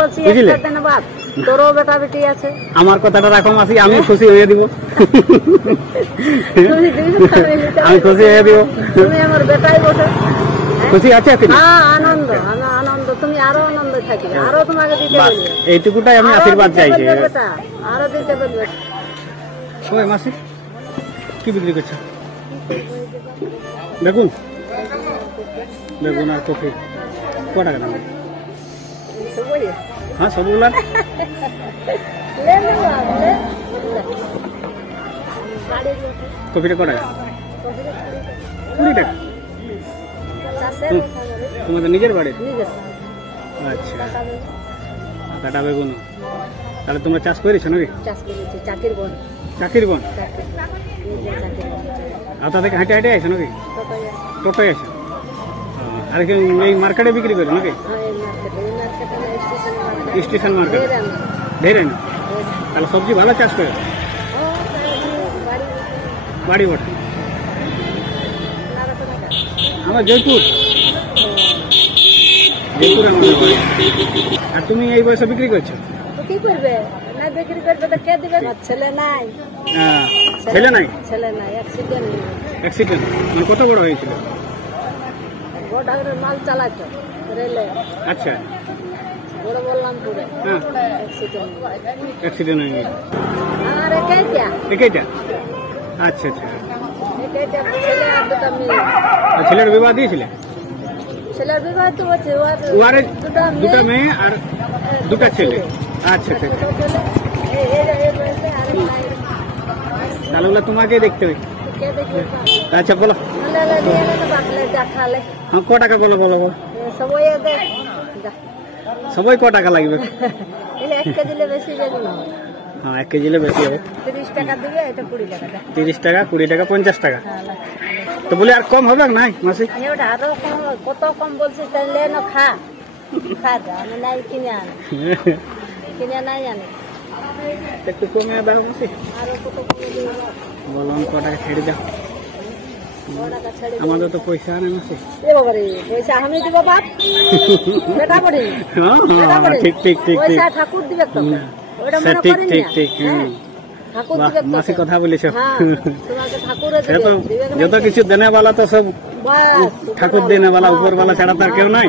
বলছি বাপ তোরও বেটা বেটি আছে। আমার কথাটা রাখো মাসি, আমি খুশি হয়ে দিব। আমি খুশি হয়ে দিব। তুমি আমার বেটাই বটে। খুশি আছে? হ্যাঁ, আনন্দ, আনন্দ। তুমি আরো আনন্দ থাকবে, আরো তোমাকে দিতে বলবে। এইটুকুটাই আমি আশীর্বাদ চাইছি। আরো দিতে বলবে। ওই মাসি কি বিক্রি করছো? বেগুন, বেগুন আর কফি ক টাকা দাম? হ্যাঁ, সবগুলা কফিটা ক টাকা? 20 টাকা। তোমাদের নিজের বাড়ির? আচ্ছা, কাটা বেগুন। তাহলে তোমরা চাষ করেছো নাকি? চাকির বোন। চাকির বোন? আতা থেকে হাঁটে হাঁটে আসো নাকি? টোটোয় আসো? আর এই মার্কেটে বিক্রি করো নাকি? স্টেশন মার্কেট ঢেরে না? তাহলে সবজি ভালো চাষ করে? বাড়ি বটে আমার জয়পুর। জয়পুর আমাদের বাড়ি। আর তুমি এই বয়সে বিক্রি করছো? কি করবে? না বিক্রি করবে তো কে দিবে? ছেলে নাই। ছেলে নাই? ছেলে নাই, অ্যাক্সিডেন্ট। অ্যাক্সিডেন্ট মানে কত বড় হয়েছিল? গোডাউনের মাল চালাতো রেলে। আচ্ছা, বড় বললাম পুরে। হ্যাঁ, অ্যাক্সিডেন্ট হয়ে গেছে। আর একাইটা? একাইটা? আচ্ছা আচ্ছা। একাইটা ছেলে আর দুটো মেয়ে। ছেলের বিবাহ দিয়েছিলে? ছেলের বিবাহ তো হচ্ছে, ওয়ারে দুটো মেয়ে আর দুটো ছেলে। আচ্ছা আচ্ছা। তাহলে ওগুলো তোমাকে দেখতে হবে। আচ্ছা বলো। হ্যাঁ, ক টাকা বলো? বলো সবাই ক টাকা লাগবে? 1 কেজি বেশি বেগুন। হ্যাঁ, 1 কেজি বেশি হবে। 30 টাকা দিবে, এটা 20 টাকা। 30 টাকা, 20 টাকা, 50 টাকা। তো বলে আর কম হবে নাই মাসি? আরো কম, কত কম বলছি? তাহলে খা যা, আমি নাই কিনে আনি, কিনে নাই আনি। একটু কমে দাও মাসি। আরো কত বললাম ক টাকা ছেড়ে দাও। আমাদের তো পয়সা নেই মাসি। পয়সা আমি দিব বাপ, বেটা পড়ি। ঠিক ঠিক ঠিক। পয়সা ঠাকুর দিবে তো। ঠিক ঠিক ঠিক। মাসি কথা বলেছ। যত কিছু দেনে वाला তো সব ঠাকুর দেনে वाला, উপর वाला ছাড়া তার কেউ নাই।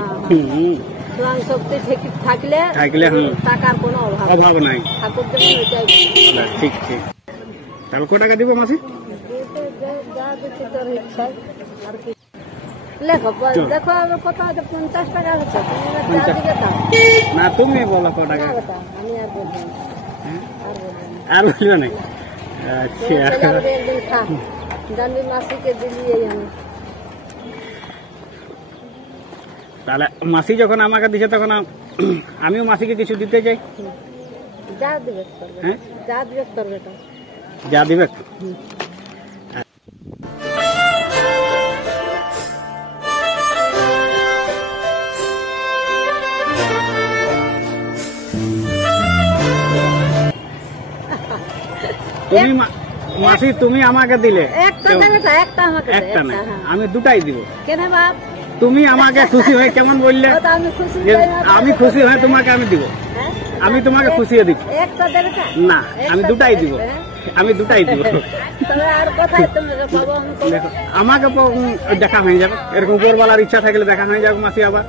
শক্তি থাকলে টাকার কোনো অভাব নাই। ঠাকুর দেবে। ঠিক ঠিক। তাহলে ক টাকা দিব মাসি? দেখো কত আছে? 50 টাকা হচ্ছে। না, তুমি বলো ক টাকা? আমি আর বলবো আর বলবো না। আচ্ছা, জানি মাসিকে দিলি আমি। তাহলে মাসি যখন আমাকে দিছে তখন আমিও মাসিকে কিছু দিতে চাই। যা দিবে, হ্যাঁ, যা দিবে তোর বেটা, যা দিবে। তুমি মাসি তুমি আমাকে দিলে একটা আমাকে, একটা না, আমি দুটাই দিব। কেন বাপ? তুমি আমাকে খুশি হয়ে কেমন বললে? আমি খুশি হয়ে তোমাকে আমি দিব। আমি তোমাকে খুশি হয়ে দিব। একটা দেবে না, আমি দুটাই দিব। আমি দুটাই দিব। আমাকে দেখা হয়ে যাবে, এরকম উপরওয়ালার ইচ্ছা থাকলে দেখা হয়ে যাবে মাসি। আবার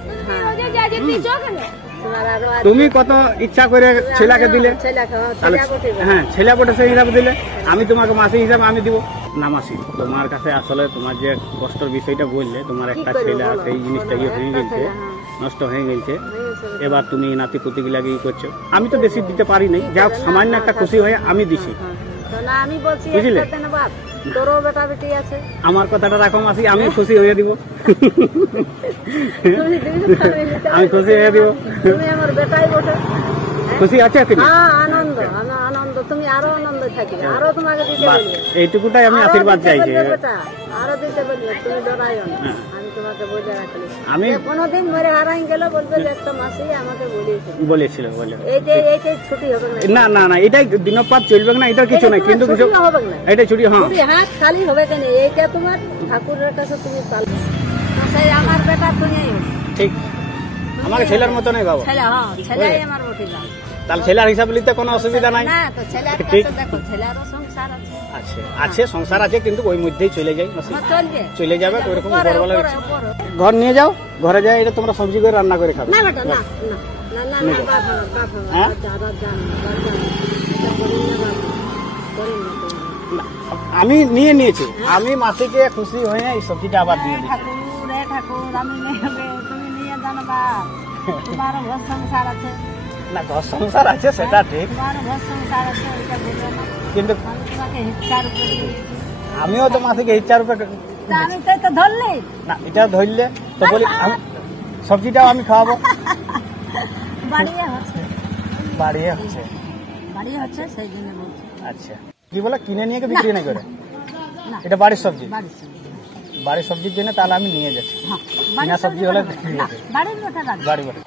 তুমি কত ইচ্ছা করে ছেলেকে দিলে, হ্যাঁ ছেলে বটে সেই হিসাবে দিলে, আমি তোমাকে মাসি হিসাবে আমি দিব না। মাসি তোমার কাছে আসলে তোমার যে কষ্টের বিষয়টা বললে, তোমার একটা ছেলে সেই জিনিসটা ইয়ে হয়ে গেছে, নষ্ট হয়ে গেছে। এবার তুমি নাতি পুতিকে লাগিয়ে করছো। আমি তো বেশি দিতে পারি নাই, যা সামান্য একটা খুশি হয়ে আমি দিছি। বুঝলে? তোরও বেটা বেটি আছে। আমার কথাটা রাখো মাসি, আমি খুশি হয়ে দিব। আমি খুশি হয়ে দিব। তুমি আমার বেটাই বটে। খুশি আছে? আনন্দ, আনন্দ। তুমি আরো আনন্দ থাকবে, আরো তোমাকে দিতে বলবে। এইটুকুটাই আমি আশীর্বাদ চাইছি। আরো দিতে বলবে, তুমি ডরাইও না। আমি তোমাকে বলে রাখলি। আমি কোনোদিন মরে হারাই গেল বলবে যে একটা মাসি আমাকে বলেছিল। এইটাই ছুটি হবে না? না না, এটাই দিনপাত চলবে না, এটা কিছু নাই। কিন্তু কিছু হবে না, এটাই ছুটি। হ্যাঁ, হাত খালি হবে কেন? এইটা তোমার ঠাকুরের কাছে তুমি পালবে। আমার বেটা তুমি ঠিক আমাকে ছেলের মতো নেই বাবা, ছেলে হ্যাঁ ছেলেই আমার বটিলা। তাহলে ছেলের হিসাব নিতে কোনো অসুবিধা নাই। না তো ছেলের ঠিক। কাছে দেখো ছেলেরও সংসার আছে। আছে আছে সংসার আছে, কিন্তু ওই মধ্যেই চলে যাই মাসি। চলবে চলে যাবে ওইরকম উপরে, ঘরওয়ালা উপরে, উপরে। ঘর নিয়ে যাও, ঘরে যাই এটা তোমরা সবজি করে রান্না করে খাবে। না বেটা না না না না না বাপ আমার, বাপ আমার, হ্যাঁ? দাদা জান বাপ জান এটা করিন না বাপ, করিন না করিন না। না, আমি নিয়ে নিয়েছি, আমি মাসিকে খুশি হয়ে এই সবজিটা আবার দিয়ে দিচ্ছি। ঠাকুর রে ঠাকুর আমি নেবে তুমি নিয়ে জানো বাপ, তোমারও ঘর সংসার আছে, না ঘর সংসার আছে সেটা ঠিক, তোমারও ঘর সংসার আছে, ওইটা বলবো না। কিন্তু আমি তোমাকে হিচ্ছার উপরে দিয়েছি। আমিও তো মাসিকে ইচ্ছার উপরে তা আমি তো এটা ধরলি না এটা ধরলে তো বলি সবজিটাও আমি খাওয়াবো। বাড়িয়ে হচ্ছে, বাড়িয়ে হচ্ছে। বাড়িয়ে হচ্ছে সেই জন্য বলছি। আচ্ছা কি বলে কিনে নিয়ে বিক্রি না করে? না এটা বাড়ির সবজি, বাড়ির সবজি। বাড়ির সবজির জন্য তাহলে আমি নিয়ে যাচ্ছি। হ্যাঁ কিনা সবজি হলে বিক্রি না, হবে। বাড়ির বটা দাদা। বাড়ি বাড়ি